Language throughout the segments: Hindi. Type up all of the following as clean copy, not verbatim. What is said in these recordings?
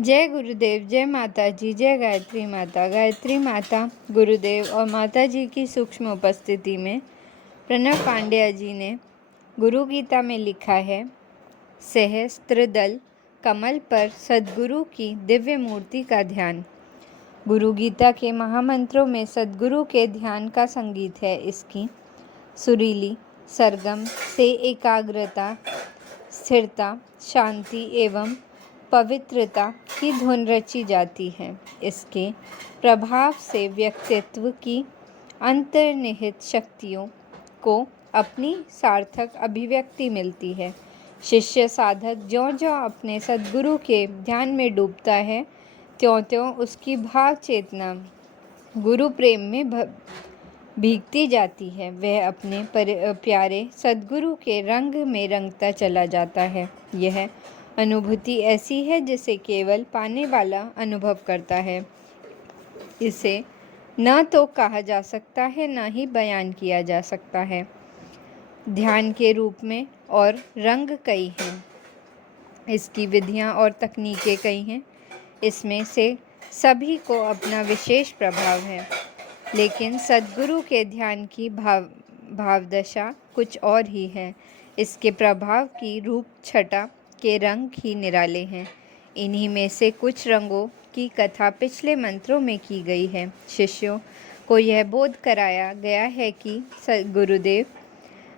जय गुरुदेव, जय माता जी, जय गायत्री माता। गायत्री माता, गुरुदेव और माता जी की सूक्ष्म उपस्थिति में प्रणव पांड्या जी ने गुरु गीता में लिखा है, सहस्त्रदल कमल पर सद्गुरु की दिव्य मूर्ति का ध्यान। गुरु गीता के महामंत्रों में सद्गुरु के ध्यान का संगीत है। इसकी सुरीली सरगम से एकाग्रता, स्थिरता, शांति एवं पवित्रता की धुन रची जाती है। इसके प्रभाव से व्यक्तित्व की अंतर्निहित शक्तियों को अपनी सार्थक अभिव्यक्ति मिलती है। शिष्य साधक ज्यों-ज्यों अपने सद्गुरु के ध्यान में डूबता है, त्यों-त्यों उसकी भाव चेतना गुरु प्रेम में भीगती जाती है। वह अपने प्यारे सद्गुरु के रंग में रंगता चला जाता है। यह अनुभूति ऐसी है जिसे केवल पाने वाला अनुभव करता है। इसे न तो कहा जा सकता है, न ही बयान किया जा सकता है। ध्यान के रूप में और रंग कई हैं, इसकी विधियां और तकनीकें कई हैं। इसमें से सभी को अपना विशेष प्रभाव है, लेकिन सद्गुरु के ध्यान की भावदशा कुछ और ही है। इसके प्रभाव की रूप छटा के रंग ही निराले हैं। इन्हीं में से कुछ रंगों की कथा पिछले मंत्रों में की गई है। शिष्यों को यह बोध कराया गया है कि गुरुदेव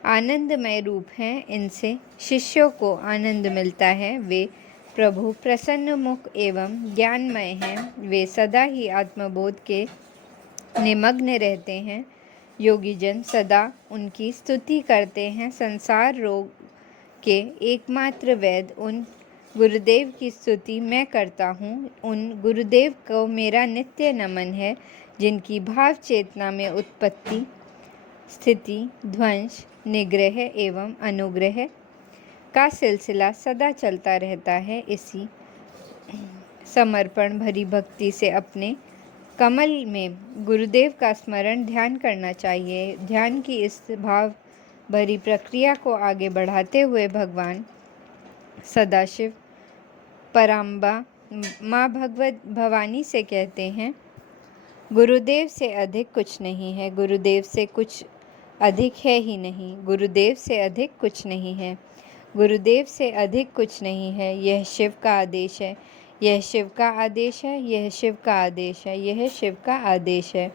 आनंदमय रूप हैं। इनसे शिष्यों को आनंद मिलता है। वे प्रभु प्रसन्न मुख एवं ज्ञानमय हैं। वे सदा ही आत्मबोध के निमग्न रहते हैं। योगीजन सदा उनकी स्तुति करते हैं। संसार रोग के एकमात्र वैद्य उन गुरुदेव की स्तुति मैं करता हूँ। उन गुरुदेव को मेरा नित्य नमन है, जिनकी भाव चेतना में उत्पत्ति, स्थिति, ध्वंस, निग्रह एवं अनुग्रह का सिलसिला सदा चलता रहता है। इसी समर्पण भरी भक्ति से अपने कमल में गुरुदेव का स्मरण ध्यान करना चाहिए। ध्यान की इस भाव भरी प्रक्रिया को आगे बढ़ाते हुए भगवान सदाशिव पराम्बा माँ भगवत भवानी से कहते हैं, गुरुदेव से अधिक कुछ नहीं है। गुरुदेव से कुछ अधिक है ही नहीं। गुरुदेव से अधिक कुछ नहीं है। गुरुदेव से अधिक कुछ नहीं है। यह शिव का आदेश है। यह शिव का आदेश है। यह शिव का आदेश है। यह शिव का आदेश है।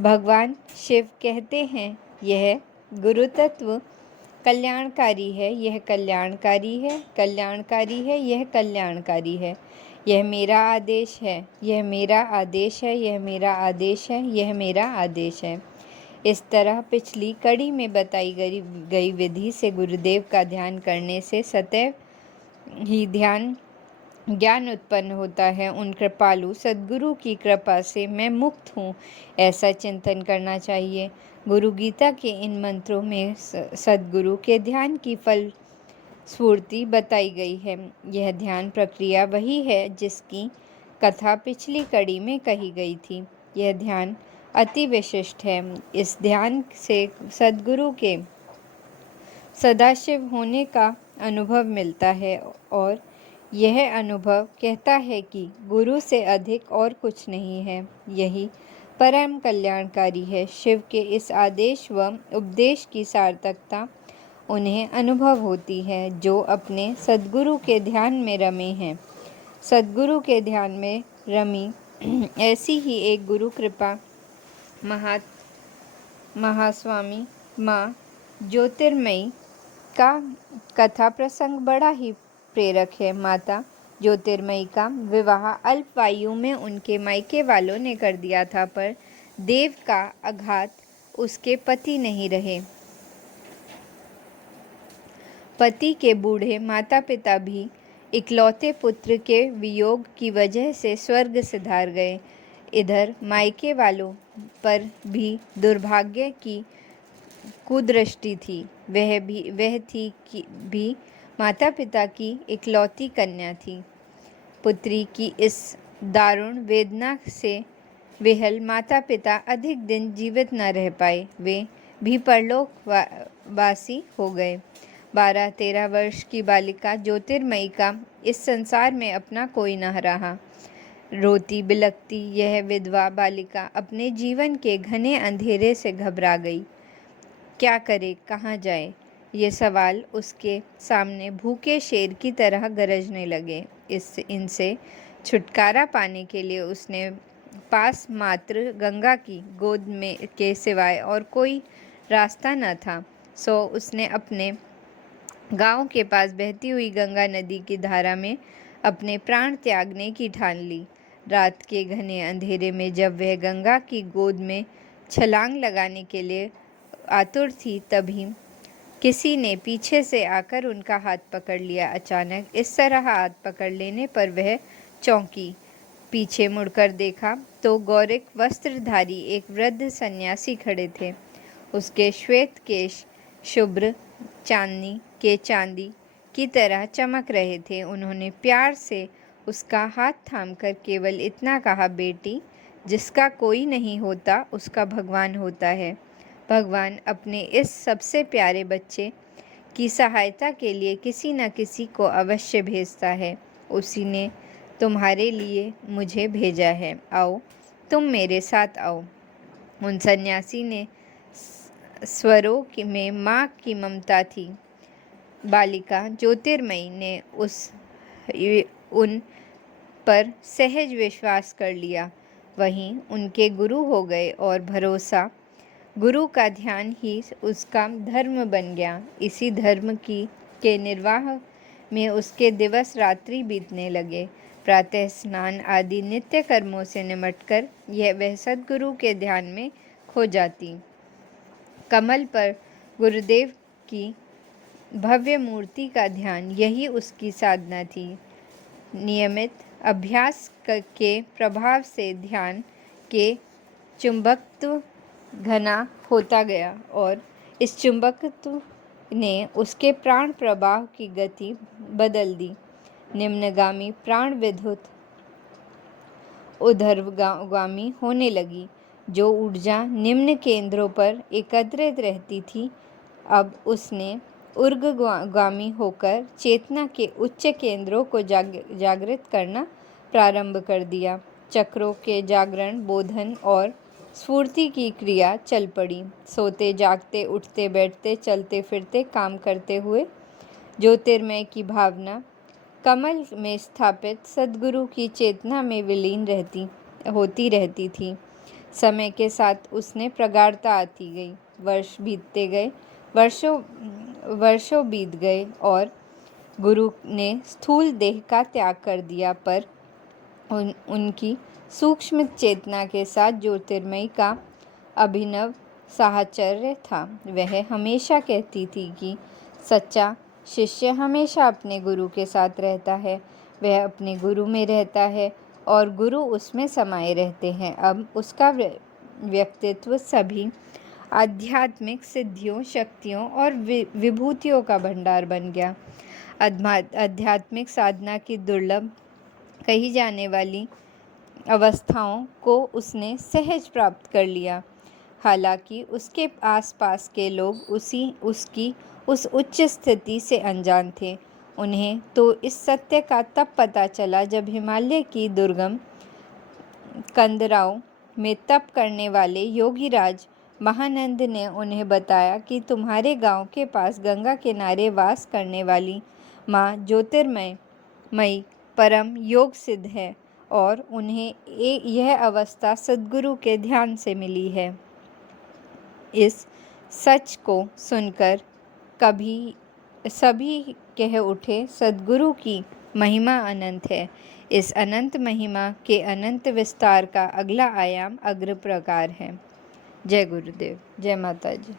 भगवान शिव कहते हैं, यह गुरु तत्व कल्याणकारी है। यह कल्याणकारी है। कल्याणकारी है। यह कल्याणकारी है। यह मेरा आदेश है। यह मेरा आदेश है। यह मेरा आदेश है। यह मेरा आदेश है। इस तरह पिछली कड़ी में बताई गई विधि से गुरुदेव का ध्यान करने से सदैव ही ज्ञान उत्पन्न होता है। उन कृपालु सद्गुरु की कृपा से मैं मुक्त हूँ, ऐसा चिंतन करना चाहिए। गुरु गीता के इन मंत्रों में सद्गुरु के ध्यान की फल स्फूर्ति बताई गई है। यह ध्यान प्रक्रिया वही है जिसकी कथा पिछली कड़ी में कही गई थी। यह ध्यान अति विशिष्ट है। इस ध्यान से सद्गुरु के सदाशिव होने का अनुभव मिलता है और यह अनुभव कहता है कि गुरु से अधिक और कुछ नहीं है। यही परम कल्याणकारी है। शिव के इस आदेश व उपदेश की सार्थकता उन्हें अनुभव होती है जो अपने सद्गुरु के ध्यान में रमे हैं। सद्गुरु के ध्यान में रमी ऐसी ही एक गुरु कृपा महास्वामी माँ ज्योतिर्मयी का कथा प्रसंग बड़ा ही प्रेरक है। माता ज्योतिर्मयी का विवाह अल्पायु में उनके मायके वालों ने कर दिया था, पर देव का आघात उसके पति नहीं रहे। पति के बूढ़े माता पिता भी इकलौते पुत्र के वियोग की वजह से स्वर्ग सिधार गए। इधर मायके वालों पर भी दुर्भाग्य की कुदृष्टि थी। वह थी कि भी माता पिता की इकलौती कन्या थी। पुत्री की इस दारुण वेदना से विहल माता पिता अधिक दिन जीवित न रह पाए। वे भी परलोकवासी हो गए। 12-13 वर्ष की बालिका ज्योतिर्मयी का इस संसार में अपना कोई न रहा। रोती बिलखती यह विधवा बालिका अपने जीवन के घने अंधेरे से घबरा गई। क्या करे, कहाँ जाए, ये सवाल उसके सामने भूखे शेर की तरह गरजने लगे। इनसे छुटकारा पाने के लिए उसने पास मात्र गंगा की गोद में के सिवाय और कोई रास्ता न था। सो उसने अपने गांव के पास बहती हुई गंगा नदी की धारा में अपने प्राण त्यागने की ठान ली। रात के घने अंधेरे में जब वह गंगा की गोद में छलांग लगाने के लिए आतुर थी, तभी किसी ने पीछे से आकर उनका हाथ पकड़ लिया। अचानक इस तरह हाथ पकड़ लेने पर वह चौंकी। पीछे मुड़कर देखा तो गौरिक वस्त्रधारी एक वृद्ध सन्यासी खड़े थे। उसके श्वेत केश शुभ्र चांदी की तरह चमक रहे थे। उन्होंने प्यार से उसका हाथ थामकर केवल इतना कहा, बेटी, जिसका कोई नहीं होता उसका भगवान होता है। भगवान अपने इस सबसे प्यारे बच्चे की सहायता के लिए किसी न किसी को अवश्य भेजता है। उसी ने तुम्हारे लिए मुझे भेजा है। आओ, तुम मेरे साथ आओ। उन सन्यासी ने स्वरों में माँ की ममता थी। बालिका ज्योतिर्मयी ने उन पर सहज विश्वास कर लिया। वहीं उनके गुरु हो गए और भरोसा, गुरु का ध्यान ही उसका धर्म बन गया। इसी धर्म के निर्वाह में उसके दिवस रात्रि बीतने लगे। प्रातः स्नान आदि नित्य कर्मों से निमटकर वह सद्गुरु के ध्यान में खो जाती। कमल पर गुरुदेव की भव्य मूर्ति का ध्यान, यही उसकी साधना थी। नियमित अभ्यास के प्रभाव से ध्यान के चुंबकत्व घना होता गया और इस चुंबकत्व ने उसके प्राण प्रवाह की गति बदल दी। निम्नगामी प्राण विद्युत ऊर्ध्वगामी होने लगी। जो ऊर्जा निम्न केंद्रों पर एकत्रित रहती थी, अब उसने ऊर्ध्वगामी होकर चेतना के उच्च केंद्रों को जागृत करना प्रारंभ कर दिया। चक्रों के जागरण, बोधन और स्फूर्ति की क्रिया चल पड़ी। सोते जागते, उठते बैठते, चलते फिरते, काम करते हुए ज्योतिर्मय की भावना कमल में स्थापित सद्गुरु की चेतना में विलीन होती रहती थी। समय के साथ उसने प्रगाढ़ता आती गई। वर्षों बीत गए और गुरु ने स्थूल देह का त्याग कर दिया, पर उनकी सूक्ष्म चेतना के साथ ज्योतिर्मयी का अभिनव साहचर्य था। वह हमेशा कहती थी कि सच्चा शिष्य हमेशा अपने गुरु के साथ रहता है। वह अपने गुरु में रहता है और गुरु उसमें समाये रहते हैं। अब उसका व्यक्तित्व सभी आध्यात्मिक सिद्धियों, शक्तियों और विभूतियों का भंडार बन गया। आध्यात्मिक साधना की दुर्लभ कही जाने वाली अवस्थाओं को उसने सहज प्राप्त कर लिया। हालांकि उसके आसपास के लोग उसकी उस उच्च स्थिति से अनजान थे। उन्हें तो इस सत्य का तब पता चला जब हिमालय की दुर्गम कंदराओं में तप करने वाले योगीराज महानंद ने उन्हें बताया कि तुम्हारे गांव के पास गंगा किनारे वास करने वाली माँ ज्योतिर्मयी परम योग सिद्ध है और उन्हें यह अवस्था सद्गुरु के ध्यान से मिली है। इस सच को सुनकर सभी कह उठे, सद्गुरु की महिमा अनंत है। इस अनंत महिमा के अनंत विस्तार का अगला आयाम अग्र प्रकार है। जय गुरुदेव, जय माता जी।